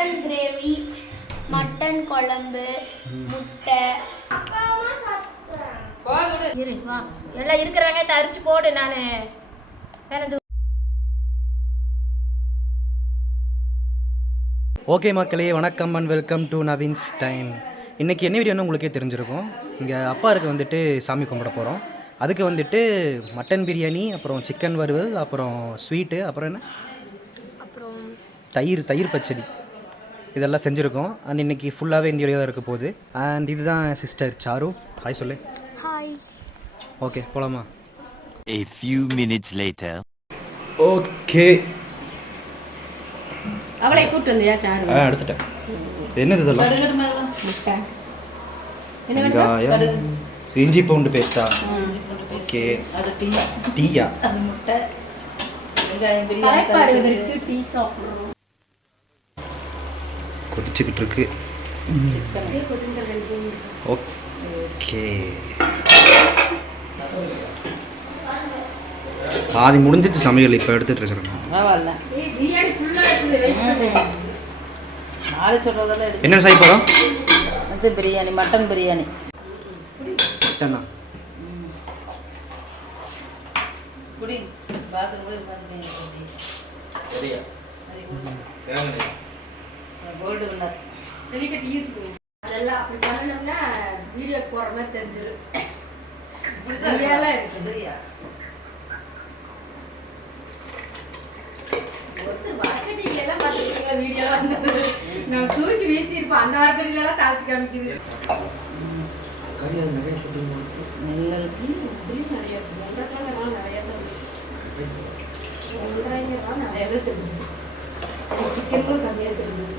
Chicken gravy, mutton குழம்பு, முட்டை. எல்லாம் இருக்கிறாங்க தரிச்சு போடு. நான் ஓகே மக்களே, வணக்கம் அண்ட் வெல்கம் டு நவீன்ஸ் டைம். இன்றைக்கி என்ன வீடியோன்னு உங்களுக்கே தெரிஞ்சிருக்கும். இங்கே அப்பாருக்கு வந்துட்டு சாமி கும்பிட போகிறோம். அதுக்கு வந்துட்டு மட்டன் பிரியாணி, அப்புறம் சிக்கன் வறுவல், அப்புறம் ஸ்வீட்டு, அப்புறம் என்ன, அப்புறம் தயிர் பச்சடி, இதெல்லாம் செஞ்சுருக்கோம். அண்ட் இன்றைக்கி ஃபுல்லாகவே இந்த வீடியோ தான் இருக்க போகுது. அண்ட் இதுதான் சிஸ்டர் சாரு. ஹாய் சொல்லு. ஹாய். ஓகே, போகலாமா? A few minutes later. Okay, அவளை கூப்பிட்டு வந்தியா சாரு? எடுத்துட்டேன். என்னது இதெல்லாம்? வெங்காயம், இஞ்சி பூண்டு பேஸ்டா? ஓகே, டீயா? டீ சாப்பிடுறோம். கொதிச்சுக்கிட்டு இருக்கு. ஓகே, பாதி முடிஞ்சிச்சு சமையல். இப்போ எடுத்துட்டு இருக்கிறேன். என்ன செய்ய போகிறோம்? பிரியாணி, மட்டன் பிரியாணி. மட்டனா? அதெல்லாம் அப்படி பண்ணணும்னா வீடியோ போற மாதிரி தெரிஞ்சிடும். நம்ம தூக்கி வீசி இருப்போம். அந்த வாரத்திலாம் தாளிச்சு காமிக்குது. சிக்கன் கூட கம்மியாக தெரிஞ்சது.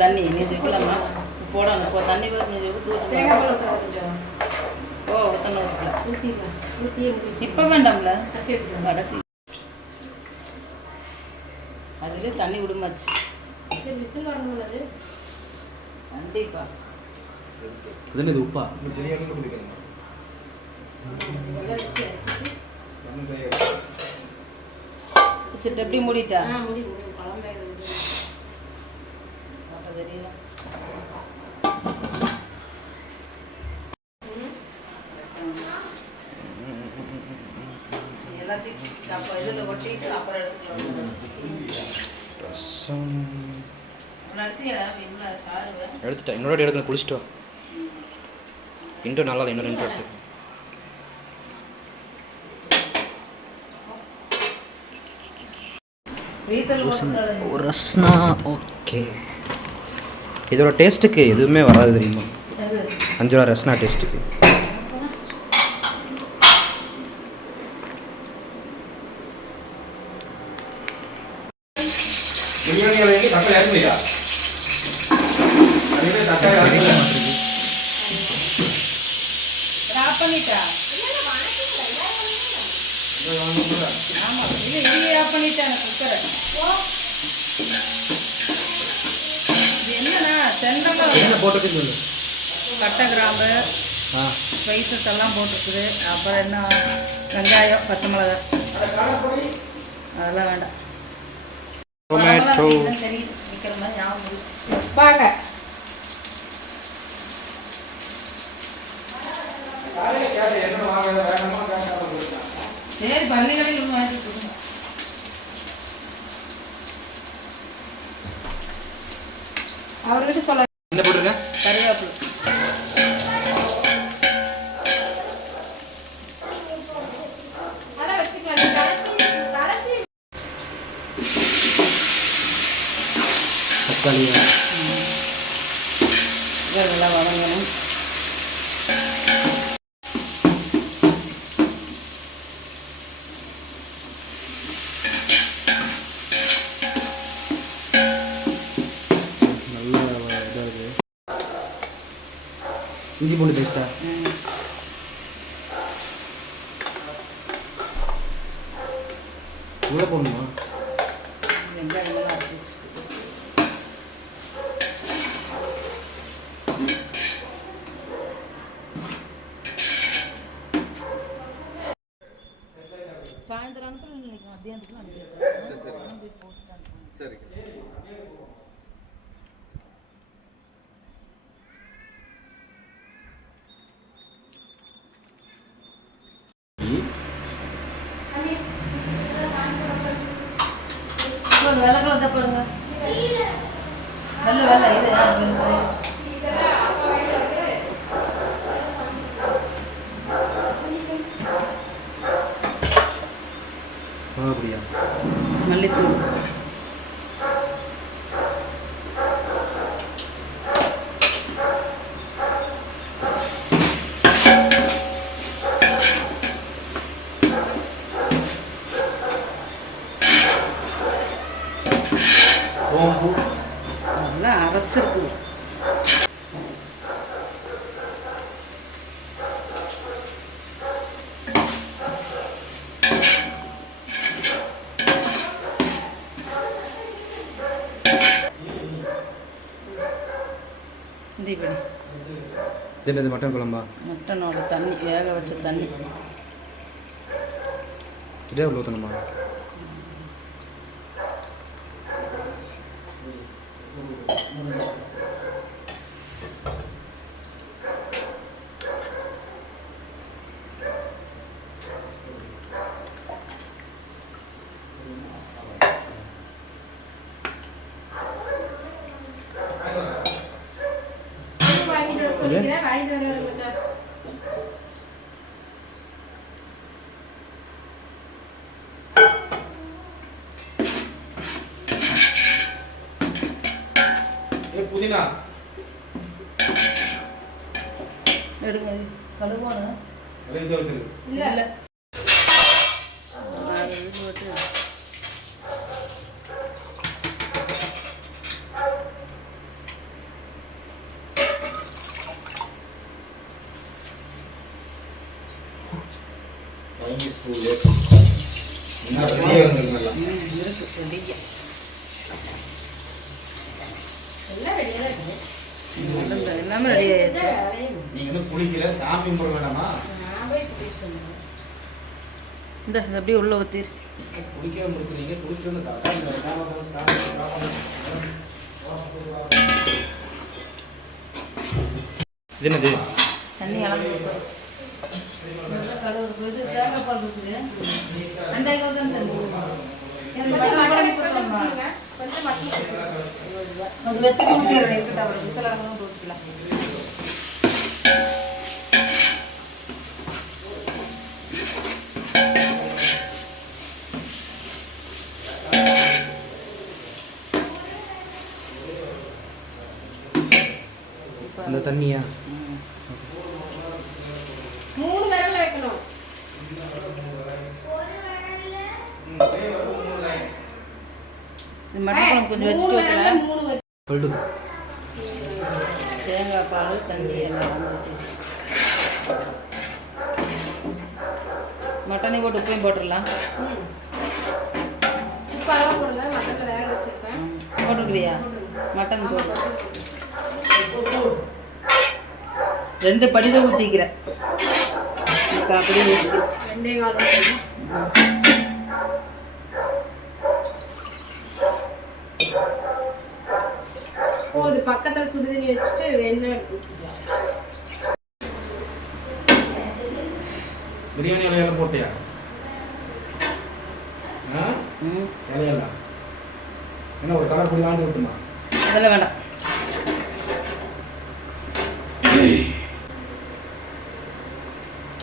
தண்ணி நீ வைக்கலாமா? போடணும். இப்போ தண்ணி இப்போ வேண்டாம்ல, கடைசி அதுல தண்ணி விடுமாச்சு. விசில் வரணும். அது கண்டிப்பா. இது உப்பா? எப்படி மூடிட்டா? எடுத்துட்டேன். இன்னொரு எடுக்க குளிச்சுட்டு வா. இன்ட்ரோ நல்லா இல்லை. இன்னொரு இன்ட்ரோ எடுத்து. ஒரு ரஸ்னா. ஓகே, இதோட டேஸ்ட்டுக்கு எதுவுமே வராது தெரியுமா? 5 ரூபா ரஸ்னா டேஸ்ட்டுக்கு. பட்டை, கிராம்பு, ஸ்பைசஸ் எல்லாம் போட்டுருக்குது. அப்புறம் என்ன, வெங்காயம், பச்சை மிளகாய், அதெல்லாம் வேண்டாம். டொமேட்டோ விற்கிற மாதிரி ஞாபகம். சரி, பள்ளிகளில் வாங்கிட்டு கொடுங்க. அவர்கிட்ட சொல்ல. என்ன போட்டுருங்க? கருவேப்பிலை. தக்காளி இதெல்லாம் வதங்கணும். நல்லா இதாக இஞ்சி பூண்டு பேஸ்ட்டா? உள்ளே போடணுமா? வெங்காயமெல்லாம் அரைச்சி வச்சுட்டு சாயந்தரம் அனுப்புற இன்னைக்கு மத்தியானத்துக்கு அனுப்பிடுறேன். சரி. ஒரு விளக்குல தான் போடுங்க. வெள்ளை இது சரி. அப்படியா? மல்லித்தூள் சோம்பு நல்லா அரைச்சிருக்கு. இந்த இப்படி இது மட்டன் குழம்பா? மட்டனோட தண்ணி, வேக வச்ச தண்ணி. இதே உள்ள ஊற்றணுமா? வாங்கிட்டு வர சொல்லிக்கிறேன், வாங்கிட்டு வர மச்சான். புதினா எடுங்க. கடுவானு இல்ல இல்லை போட்டு எல்லாம் ரெடியா தான் இருக்கு. எல்லாமே ரெடி ஆயிடுச்சு. நீங்க வந்து குளிக்கல, சாமி கும்பிட வேண்டாமா? நான் போய் டேஸ்ட் பண்ணுவேன். இந்த இது அப்படியே உள்ள ஊற்றி குளிக்க முடிக்கிறீங்க, குளிச்சு வந்து இது என்னது? தண்ணி அளந்து கலவு இது தேங்காய் பால் இருக்குது. அந்த தான் தண்ணி கொஞ்சம் மட்டன் அது வச்சு குடிக்கலாம். இருக்கட்டும், அப்புறம் விசலாக போட்டுக்கலாம். அந்த தண்ணியா? 3 விரல்ல வைக்கணும். இது மட்டன் கொஞ்சம் வச்சுட்டு வைக்கிறேன். 3 விரல்ல பல்லு தேங்காய் பால் தண்ணி எல்லாம் ஊற்றி மட்டனை போட்டு உப்பையும் போட்டுடலாம். உப்பு அளவா போடுங்க. மட்டன்ல வேக வச்சிருக்கேன். போட்டுருக்கிறியா? மட்டன் போட்டு 2 படி தான் ஊற்றிக்கிறேன். இப்போ அப்படியே ஊற்றி 2.25 போது. பக்கத்துல சுடுதண்ணி வச்சுட்டு எண்ணெய் ஊற்றிக்கலாம். பிரியாணி இலையெல்லாம் போட்டியா? இலையெல்லாம் என்ன ஒரு கலர் பொடி வாங்கி விட்டுமா? அதெல்லாம் வேண்டாம்.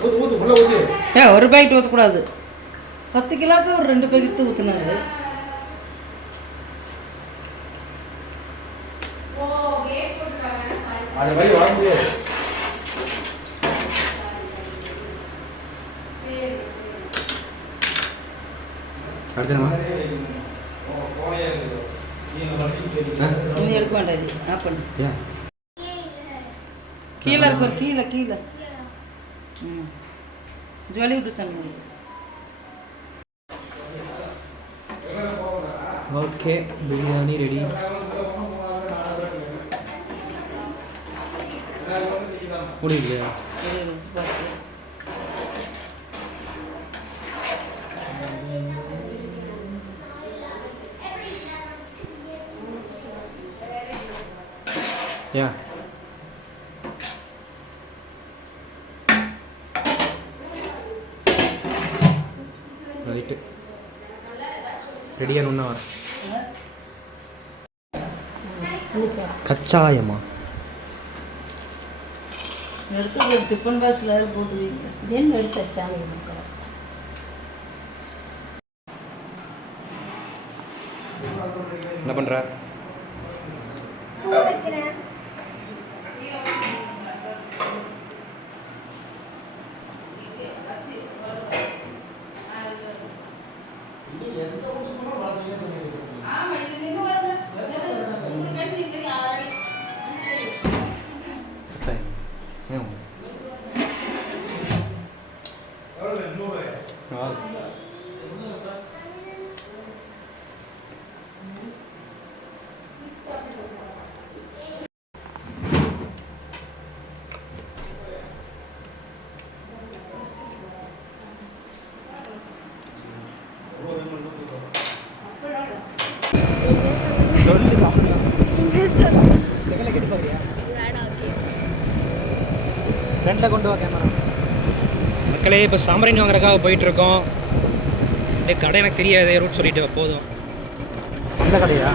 ஊத்து ஊத்து ஃபுல்லாக ஊத்து. ஒரு பாக்கெட் ஊற்றக்கூடாது. 10 கிலோவுக்கு ஒரு 2 பாக்கெட் தான் ஊற்றினாரு. அது மாதிரி வர முடியாது. அடுத்தமா இன்னும் எடுக்க வேண்டாம். இது ஆஃப் பண்ணு. ஏன் கீழே இருக்கும். கீழே கீழே ஜுவலி விட்டு சொன்ன ஓகே பிரியாணி ரெடி. முடியலையா? ஏன் ரைட்டு ரெடியாக ஒன்றா வரேன். கச்சாயமா எடுத்து ஒரு டிஃபன் பாக்ஸில் போட்டு வைங்க. தென் எடுத்து சாமி மக்கள் என்ன பண்ணுற? ஃப்ரெண்டை கொண்டு வா கேமரா. மக்களே இப்போ சாம்பிராணி வாங்குறதுக்காக போயிட்டுருக்கோம். கடை எனக்கு தெரியாது, ரூட் சொல்லிட்டு போதும். அந்த கடையா?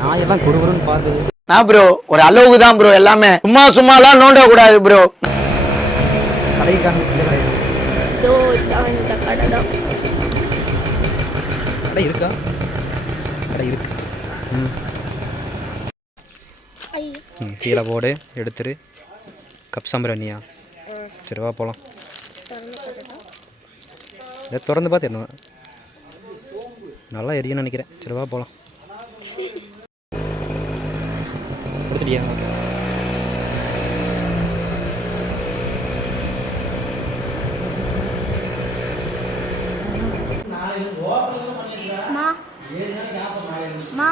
நான் எல்லாம் குறுகுறுன்னு பார்த்து நான் ப்ரோ ஒரு அளவுக்கு தான் ப்ரோ, எல்லாமே சும்மாலாம் நோண்ட கூடாது ப்ரோ. கடை கடை இருக்கா? கடை இருக்கு. கீழே போடு, எடுத்துரு. கப் சாம்பிராணியா? சரி வா போகலாம். இதை திறந்து பார்த்து என்ன நல்லா எரியும்னு நினைக்கிறேன். சரி வா போகலாம். கொடுத்துட்டியா? மா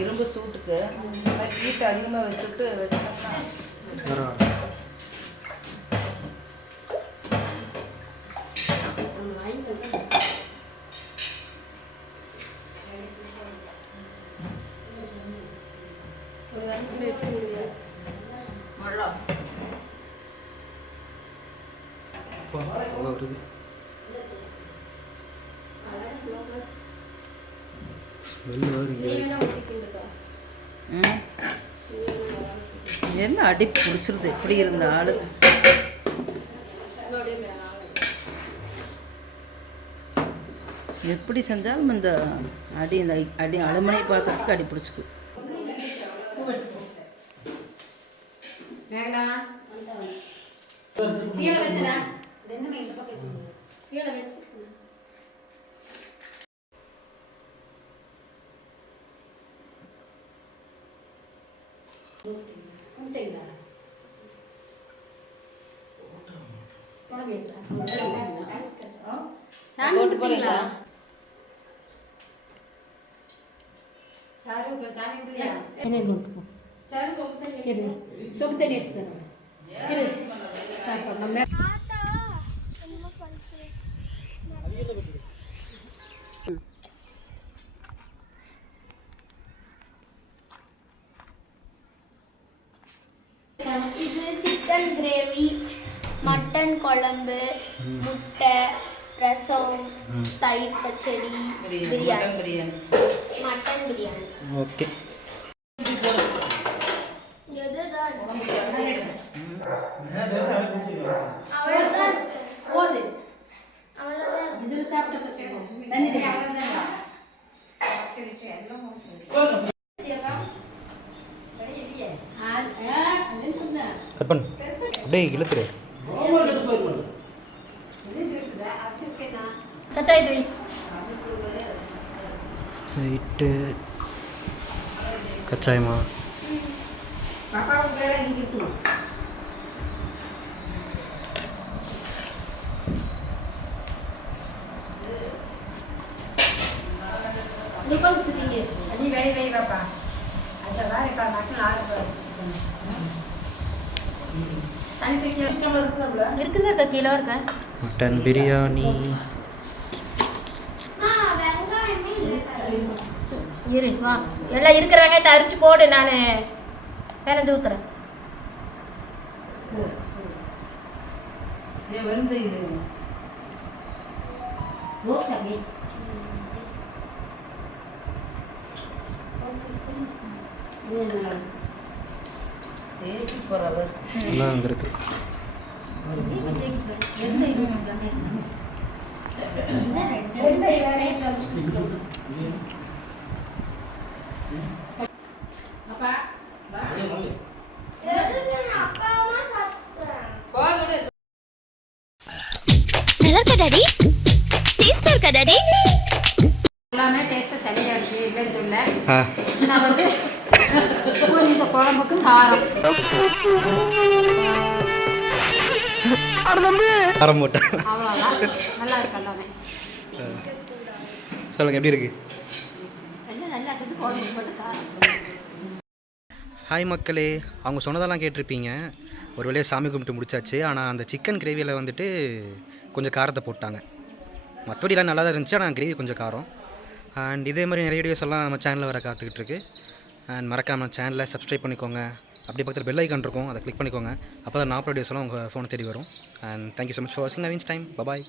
இரும்பு சூட்டுக்கு ஹீட் அதிகமாக வச்சுட்டு என்ன அடி பிடிச்சிருது எப்படி இருந்த ஆளு. எப்படி செஞ்சாலும் இந்த அடி இந்த அடி அலுமனை பாத்திரத்துக்கு அடி பிடிச்சிக்கு. போட்டு போறீங்களா? சொப்பு தண்ணி எடுத்து இது சிக்கன் கிரேவி, மட்டன் குழம்பு, முட்டை, ரசம், தயிர் பச்சடி, பிரியாணி. மட்டன் பிரியாணி. ஓகே. அவ்வளோதான் போது அவ்வளோதான். இதில் சாப்பிட்டு தண்ணி அது அப்படியே இழுத்துரு. கச்சா இது வை. ரைட்டு. கச்சாயமா? நீ கொஞ்சம் சுத்திங்க. நீ வை வை பாப்பா. தண்ணி பிடிக்க இருக்குதா கீழே இருக்கா? மட்டன் பிரியாணி. வெங்காயமே இல்லை. இரு வா. எல்லாம் இருக்கிற வெங்காயத்தை அரிச்சு போடு. நான் வேணஞ்சு ஊத்துறேன். வந்து எல்லாம் அங்கே இருக்கு. நல்லா இருக்கா டாடி? டேஸ்டா இருக்கா டாடி? எல்லாமே டேஸ்ட்டாக சரியாக இருக்குது இல்லைன்னு சொல்ல. ஆ நான் வந்து கொஞ்சம் குழம்புக்கு காரம் காரம் போட்டேன். அவ்வளோதான். நல்லா இருக்கு எல்லாமே. சொல்லுங்கள் எப்படி இருக்கு? எல்லாம் நல்லா இருக்குது. குழம்புக்கு மட்டும் காரம். ஹாய் மக்களே, அவங்க சொன்னதெல்லாம் கேட்டிருப்பீங்க. ஒரு வேளையை சாமி கும்பிட்டு முடிச்சாச்சு. ஆனால் அந்த சிக்கன் கிரேவியில் வந்துட்டு கொஞ்சம் காரத்தை போட்டாங்க. மற்றபடிலாம் நல்லா தான் இருந்துச்சு, ஆனால் கிரேவி கொஞ்சம் காரம். அண்ட் இதே மாதிரி நிறைய வீடியோஸ் எல்லாம் நம்ம சேனலில் வர காத்துக்கிட்டு இருக்கு. அண்ட் மறக்காமல் சேனலை சப்ஸ்கிரைப் பண்ணிக்கோங்க. அப்படி பக்கத்தில் பெல் ஐக்கான் இருக்கும், அதை கிளிக் பண்ணிக்கோங்க. அப்போ தான் நான் வீடியோஸ் எல்லாம் உங்கள் ஃபோனை தேடி வரும். And thank you so much for வாட்சிங் நவீன்ஸ் டைம். பாய்.